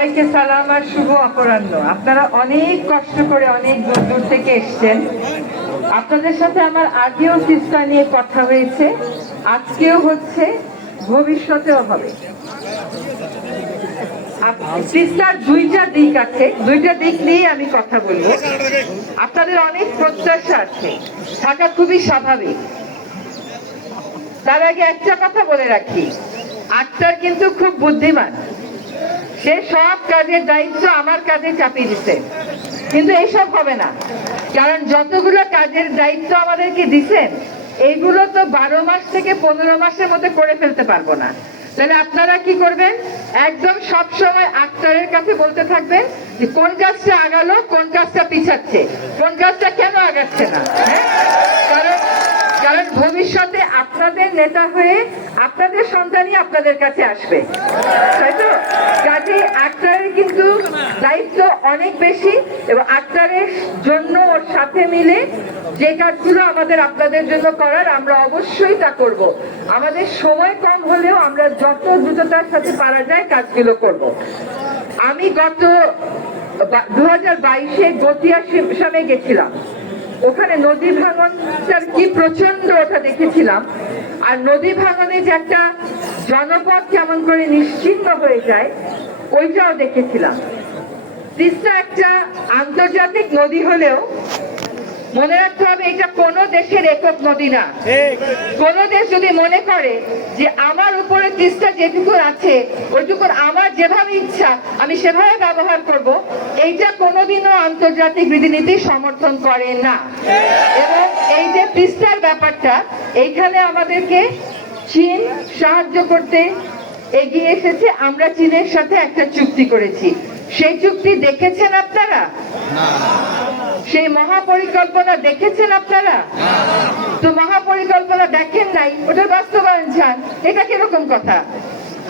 সবাইকে সালাম আর শুভ অপরাহ্ন। আপনারা অনেক কষ্ট করে অনেক দূর থেকে এসছেন। আপনাদের সাথে আমার আগেও তিস্তা নিয়ে কথা হয়েছে, আজকেও হচ্ছে, ভবিষ্যতেও হবে। তিস্তার দুইটা দিক আছে, দুইটা দিক নিয়ে আমি কথা বলবো। আপনাদের অনেক প্রত্যাশা আছে, থাকা খুবই স্বাভাবিক। তার আগে একটা কথা বলে রাখি, আক্তার কিন্তু খুব বুদ্ধিমান। সে সব কাজের দায়িত্ব আমার কাজে চাপিয়ে দিচ্ছে, কিন্তু এইসব হবে না। কারণ যতগুলো কাজের দায়িত্ব আমাদেরকে দিচ্ছেন, এইগুলো তো 12 মাস থেকে 15 মাসের মধ্যে করে ফেলতে পারবো না। তাহলে আপনারা কি করবেন, একদম সব সময় আক্তারের কাছে বলতে থাকবেন যে কোন কাজটা আগালো, কোন কাজটা পিছাচ্ছে, কোন কাজটা কেন আগাচ্ছে না। কারণ ভবিষ্যতে আপনাদের নেতা হয়ে আপনাদের সন্তানই আপনাদের কাছে আসবে, তাই তো? কাজে আক্তারের কিন্তু দায়িত্ব অনেক বেশি, এবং আক্তারের জন্য ওর সাথে মিলে যে কাজগুলো আমাদের আপনাদের জন্য করার, আমরা অবশ্যই তা করব। আমাদের সময় কম হলেও আমরা যত দ্রুততার সাথে পারা যায় কাজগুলো করব। আমি গত 2022-এ গতিয়া শিমশামে গেছিলাম। ওখানে নদী ভাঙনটার কি প্রচন্ড ওটা দেখেছিলাম। আর নদী ভাঙনে যে একটা জনপদ কেমন করে নিশ্চিহ্ন হয়ে যায়, ওইটাও দেখেছিলাম। তিস্তা একটা আন্তর্জাতিক নদী হলেও মনে রাখতে হবে, এটা কোনো দেশের একক নদী না। কোন দেশ যদি মনে করে যে আমার উপরে তিস্তা যেটুকু আছে ওইটুকু আমার যেভাবে ইচ্ছা আমি সেভাবে ব্যবহার করব, এইটা কোনোদিনও আন্তর্জাতিক রীতিনীতি সমর্থন করে না। এবং এই যে তিস্তার ব্যাপারটা, এইখানে আমাদেরকে চীন সাহায্য করতে এগিয়ে এসেছে। আমরা চীনের সাথে একটা চুক্তি করেছি, সেই চুক্তি দেখেছেন আপনারা? সেই মহাপরিকল্পনা দেখেছেন আপনারা? তো মহাপরিকল্পনা দেখেন নাই, ওটার বাস্তবায়ন চান, এটা কিরকম কথা?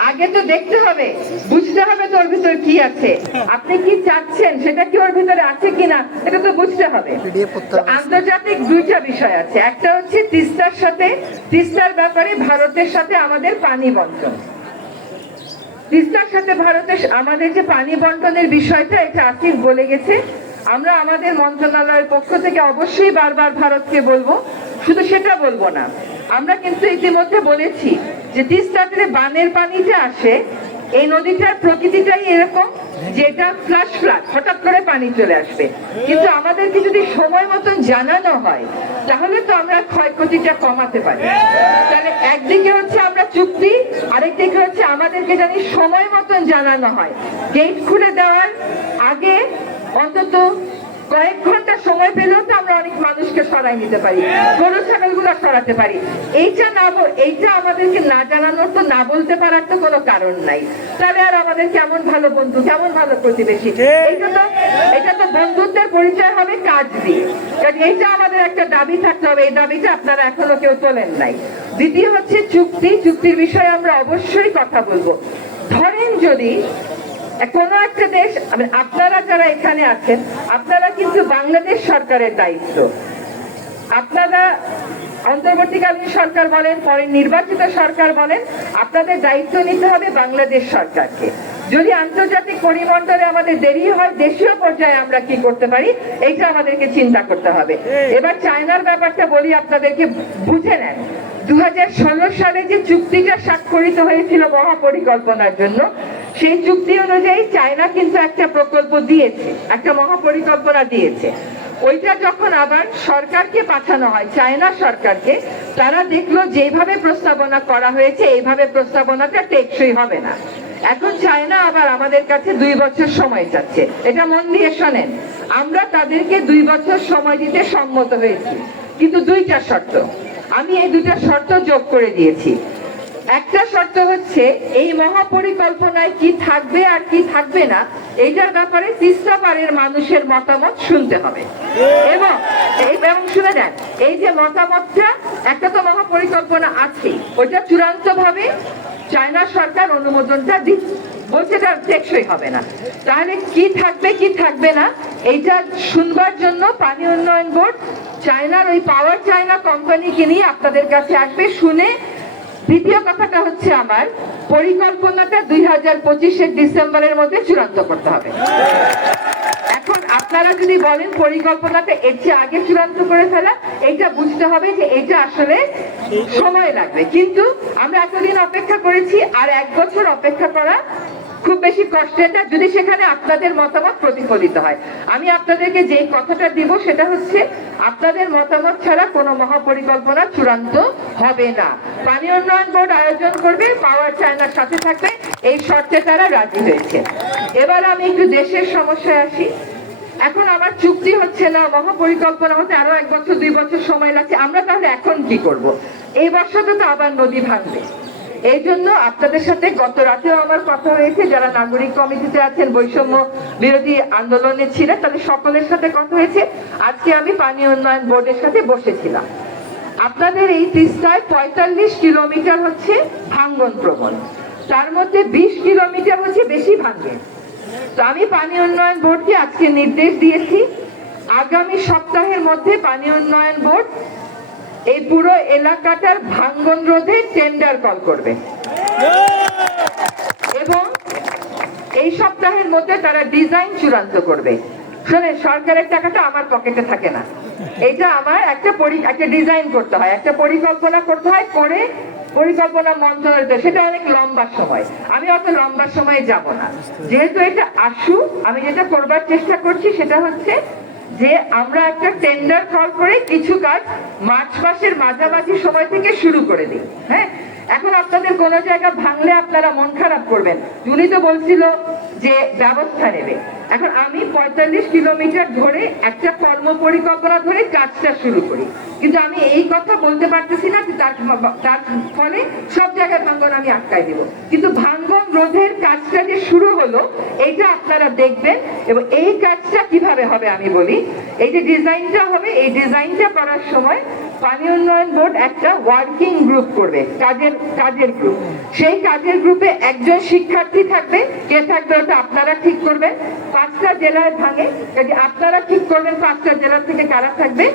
আগে তো দেখতে হবে, বুঝতে হবে তোর ভিতর কি আছে, আপনি কি চাচ্ছেন সেটা কি ওর ভিতরে আছে কিনা, এটা তো বুঝতে হবে। আন্তর্জাতিক দুইটা বিষয় আছে, একটা হচ্ছে তিস্তার সাথে, তিস্তার ব্যাপারে ভারতের সাথে আমাদের পানি বন্টন। তিস্তার সাথে ভারতের আমাদের যে পানি বন্টনের বিষয়টা, এটা আসিফ বলে গেছে। আমরা আমাদের মন্ত্রণালয়ের পক্ষ থেকে অবশ্যই বারবার ভারতকে বলবো, শুধু সেটা বলবো না, আমরা কিন্তু ইতিমধ্যে বলেছি যে তিস্তাতে বানের পানিটা আসে, এই নদীটার প্রকৃতিটাই এরকম যে এটা ফ্লাশ ফ্লাড, হঠাৎ করে পানি চলে আসবে। কিন্তু আমাদেরকে যদি সময় মতন জানানো হয়, তাহলে তো আমরা ক্ষয়ক্ষতিটা কমাতে পারি। তাহলে একদিকে হচ্ছে আমরা চুক্তি, আরেকদিকে হচ্ছে আমাদেরকে জানি সময় মতন জানানো হয়। গেট খুলে দেওয়ার আগে অন্তত কয়েক ঘন্টা সময় পেলেও তো আমরা অনেক মানুষকে সরাই নিতে পারি, গরু ছাগলগুলো সরাতে পারি। এইটা আমাদেরকে না জানানোর, তো না বলতে পারার তো কোনো কারণ নাই। তাহলে আর আমাদের কেমন ভালো বন্ধু, কেমন ভালো প্রতিবেশী, এটা তো বন্ধুত্বের পরিচয় হবে কাজ দিয়ে। এইটা আমাদের একটা দাবি থাকতে হবে, এই দাবিটা আপনারা এখনো কেউ তোলেন নাই। দ্বিতীয় হচ্ছে চুক্তির বিষয়ে আমরা অবশ্যই কথা বলবো। ধরেন যদি কোন একটা দেশ, আপনারা যারা এখানে আছেন, আপনারা কিন্তু বাংলাদেশ সরকারের দায়িত্ব, আপনারা অন্তর্বর্তীকালীন সরকার বলেন, পরে নির্বাচিত সরকার বলেন, আপনাদের দায়িত্ব নিতে হবে বাংলাদেশ সরকারকে। যদি আন্তর্জাতিক পরিমণ্ডলে আমাদের দেরি হয়, দেশীয় পর্যায়ে আমরা কি করতে পারি, এইটা আমাদেরকে চিন্তা করতে হবে। এবার চায়নার ব্যাপারটা বলি আপনাদেরকে, বুঝে নেন। 2016 সালে যে চুক্তিটা স্বাক্ষরিত হয়েছিল মহাপরিকল্পনার জন্য, সেই চুক্তি অনুযায়ী চায়না কিন্তু একটা প্রকল্প দিয়েছে, একটা মহাপরিকল্পনা দিয়েছে। ওইটা যখন আবার সরকারকে পাঠানো হয়, চায়না সরকারকে, তারা দেখলো যেভাবে প্রস্তাবনা করা হয়েছে এইভাবে প্রস্তাবনাটা টেকসই হবে না। এখন চায়না আবার আমাদের কাছে 2 বছর সময় চাচ্ছে। এটা মন দিয়ে শোনেন, আমরা তাদেরকে 2 বছর সময় দিতে সম্মত হয়েছি, কিন্তু 2টা শর্ত। আমি এই 2টা শর্ত যোগ করে দিয়েছি। একটা শর্ত হচ্ছে, এই মহাপরিকল্পনায় কি থাকবে আর কি থাকবে না, এইটার ব্যাপারে তিস্তা পাড়ের মানুষের মতামত শুনতে হবে। এবং শুনে নেন, এই যে মতামতটা, একটা তো মহাপরিকল্পনা আছে, ওইটা চূড়ান্ত ভাবে চায়না সরকার অনুমোদনটা দিচ্ছে, বলছে এটা টেকসই হবে না। তাহলে কি থাকবে কি থাকবে না, এইটা শুনবার জন্য পানি উন্নয়ন বোর্ড চায়নার ওই পাওয়ার চায়না কোম্পানিকে নিয়ে আপনাদের কাছে আসবে, শুনে দ্বিতীয় কথাটা হচ্ছে আমার পরিকল্পনাটা 2025-এর ডিসেম্বরের মধ্যে চূড়ান্ত করতে হবে। এখন আপনারা যদি বলেন পরিকল্পনাটা এর চেয়ে আগে চূড়ান্ত করে ফেলা, এটা বুঝতে হবে যে এটা আসলে সময় লাগবে। কিন্তু আমরা এতদিন অপেক্ষা করেছি, আর 1 বছর অপেক্ষা করা খুব বেশি কষ্টের না, যদি সেখানে আপনাদের মতামত প্রতিফলিত হয়। আমি আপনাদেরকে যে কথাটা দিব সেটা হচ্ছে আপনাদের মতামত ছাড়া কোনো মহাপরিকল্পনা চূড়ান্ত হবে না। পানি উন্নয়ন বোর্ড আয়োজন করবে, পাওয়ার চায়নার সাথে থাকবে, এই শর্তে তারা রাজি হয়েছে। এবার আমি একটু দেশের সমস্যায় আসি। এখন আমার চুক্তি হচ্ছে না, মহাপরিকল্পনা হতে আরো 1 বছর 2 বছর সময় লাগছে। আমরা তাহলে এখন কি করব? এই বর্ষতে তো আবার নদী ভাঙবে। এই জন্য আপনাদের সাথে গত রাতেও আমার কথা হয়েছে, যারা নাগরিক কমিটিতে আছেন, বৈষম্য বিরোধী আন্দোলনে ছিলেন, তাদের সকলের সাথে কথা হয়েছে। আজকে আমি পানি উন্নয়ন বোর্ডের সাথে বসেছিলাম। আপনাদের এই তিস্তায় 45 কিলোমিটার হচ্ছে ভাঙ্গন প্রবণ, তার মধ্যে 20 কিলোমিটার হচ্ছে বেশি ভাঙ্গে। তো আমি পানি উন্নয়ন বোর্ডকে আজকে নির্দেশ দিয়েছি, আগামী সপ্তাহের মধ্যে পানি উন্নয়ন বোর্ড এই পুরো এলাকাটার ভাঙ্গন রোধে টেন্ডার কল করবে এবং এই সপ্তাহের মধ্যে তারা ডিজাইন চূড়ান্ত করবে। শোনেন, সরকারের টাকাটা আমার পকেটে থাকে না, এটা আমার একটা ডিজাইন করতে হয়, একটা পরিকল্পনা করতে হয়, করে পরিকল্পনা মন্ত্রণালয়, সেটা অনেক লম্বা সময়। আমি অত লম্বা সময়ে যাব না, যেহেতু এটা আসু। আমি যেটা করবার চেষ্টা করছি সেটা হচ্ছে যে আমরা একটা টেন্ডার কল করে কিছু কাজ মার্চ মাসের মাঝামাঝি সময় থেকে শুরু করে দিই। হ্যাঁ, এখন আপনাদের কোন জায়গা ভাঙলে আপনারা মন খারাপ করবেন, উনি তো বলছিল যে ব্যবস্থা নেবে। এখন আমি 45 কিলোমিটার ধরে একটা কর্ম পরিকল্পনা ধরে কাজটা শুরু করি, কিন্তু আমি এই কথা বলতে পারতেছি না যে তার ফলে সব জায়গায় ভাঙ্গন আমি আটকাই দেব। কিন্তু ভাঙ্গন রোধের কাজটা যে শুরু হলো, এইটা আপনারা দেখবেন। এবং এই কাজটা কিভাবে হবে আমি বলি, এই যে ডিজাইনটা হবে, এই ডিজাইনটা করার সময় পানি উন্নয়ন বোর্ড একটা ওয়ার্কিং গ্রুপ করবে, কাজের গ্রুপ। সেই কাজের গ্রুপে একজন শিক্ষার্থী থাকবে। কে থাকবে ওটা আপনারা ঠিক করবেন। 5টা জেলায় ভাঙে, কাজে আপনারা ঠিক করবেন 5টা জেলা থেকে কারা থাকবে।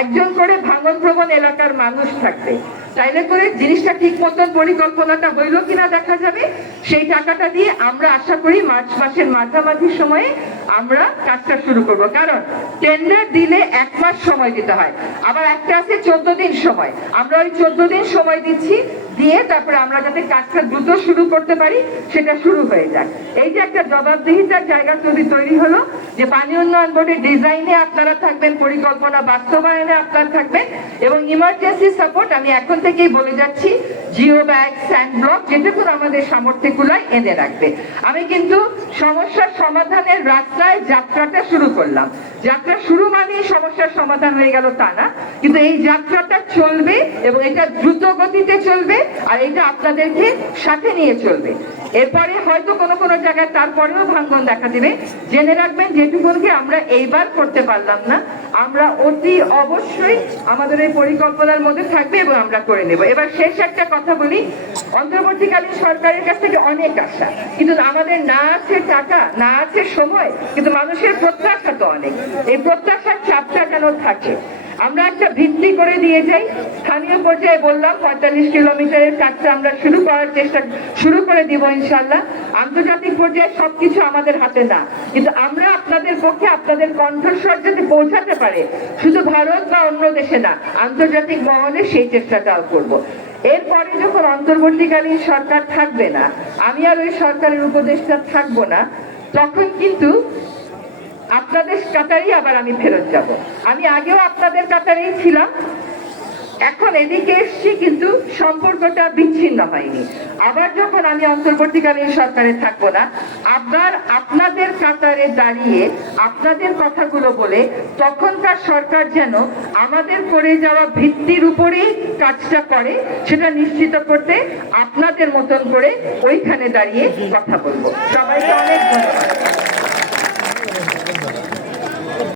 একজন করে ভাঙন প্রবণ এলাকার মানুষ থাকবে। তাইলে করে জিনিসটা ঠিক মতন পরিকল্পনাটা হইল কিনা দেখা যাবে। সেই টাকাটা দিয়ে আমরা আশা করি মার্চ মাসের মাঝামাঝি সময়ে আমরা কাজটা শুরু করব। কারণ টেন্ডার দিলে 1 মাস সময় দিতে হয়, আবার একটা আছে 14 দিন সময়। আমরা ওই 14 দিন সময় দিচ্ছি, দিয়ে তারপরে আমরা যাতে কাজটা দ্রুত শুরু করতে পারি সেটা শুরু হয়ে যায়। এই যে একটা জবাবদিহিতার জায়গা তৈরি হলো, যে পানি উন্নয়ন বোর্ডের ডিজাইনে আপনারা থাকবেন, পরিকল্পনা বাস্তবায়নে আপনারা থাকবেন, এবং ইমার্জেন্সি সাপোর্ট আমি এখন থেকেই বলে যাচ্ছি, জিও ব্যাগ, স্যান্ড ব্লক, যেটুকু আমাদের সামর্থ্য কুলায় এনে রাখবে। আমি কিন্তু সমস্যার সমাধানের রাস্তায় যাত্রাটা শুরু করলাম। যাত্রা শুরু মানেই সমস্যার সমাধান হয়ে গেল তা না, কিন্তু এই যাত্রাটা চলবে এবং এটা দ্রুত গতিতে চলবে, আর এটা আপনাদেরকে সাথে নিয়ে চলবে। এরপরে হয়তো কোনো জায়গায় তারপরেও ভাঙ্গন দেখা দিবে। জেনে রাখবেন, যেটুকুনকে আমরা এইবার করতে পারলাম না, আমরা অতি অবশ্যই আমাদের এই পরিকল্পনার মধ্যে থাকবে এবং আমরা করে নেব। এবার শেষ একটা কথা বলি, অন্তর্বর্তীকালীন সরকারের কাছ থেকে অনেক আশা, কিন্তু আমাদের না আছে টাকা, না আছে সময়, কিন্তু মানুষের প্রত্যাশা তো অনেক। এই প্রত্যাশার চাপটা যেন থাকে। আমরা একটা ভিত্তি করে দিয়ে যাই। স্থানীয় পর্যায়ে বললাম 45 কিলোমিটারের কাজটা আমরা শুরু করে দিব ইনশাল্লাহ। আন্তর্জাতিক পর্যায়ে সবকিছু আমাদের হাতে না, কিন্তু আমরা আপনাদের পক্ষে আপনাদের কণ্ঠস্বর যাতে পৌঁছাতে পারে, শুধু ভারত বা অন্য দেশে না, আন্তর্জাতিক মহলে সেই চেষ্টাটাও করব। এরপরে যখন অন্তর্বর্তীকালীন সরকার থাকবে না, আমি আর ওই সরকারের উপদেষ্টা থাকবো না, তখন কিন্তু আপনাদের কাতারেই আবার আমি ফেরত যাব। আমি আগেও আপনাদের কাতারেই ছিলাম, এখন এদিকে এসছি, কিন্তু সম্পর্কটা বিচ্ছিন্ন হয়নি। আবার যখন আমি অন্তর্বর্তীকালীন সরকারে থাকবো না, আবার আপনাদের কাতারে দাঁড়িয়ে আপনাদের কথাগুলো বলে তখনকার সরকার যেন আমাদের করে যাওয়া ভিত্তির উপরেই কাজটা করে, সেটা নিশ্চিত করতে আপনাদের মতন করে ওইখানে দাঁড়িয়ে কথা বলবো। সবাইকে অনেক ধন্যবাদ।